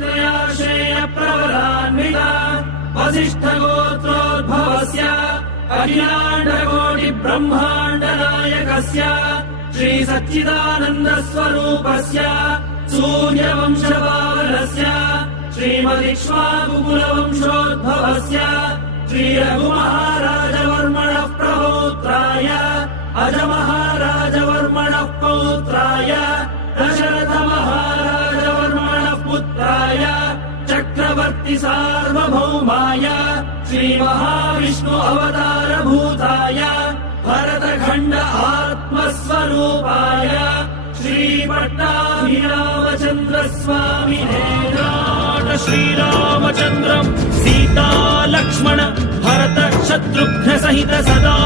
त्रयाश्रेय प्रवरान्विता वसिष्ठगोत्रोद्भवस्य अखिलाण्डकोटि ब्रह्माण्ड नायकस्य श्री सच्चिदानन्द स्वरूपस्य सूर्यवंशपावनस्य श्रीमदिक्ष्वाकुकुलवंशोद्भवस्य श्री रघुमहाराजवर्मणः प्रपौत्राय अजमहाराजवर्मणः पौत्राय दशरथमहाराजवर्मणः पुत्राय चक्रवर्ति सार्वभौमाय श्रीमहाविष्णु अवतारभूताय भरतखण्ड आत्मस्वरूपाय श्रीपट्टाभिरामचन्द्र स्वामिने श्रीरामचन्द्रम् सीता लक्ष्मण भरत शत्रुघ्न सहित सदा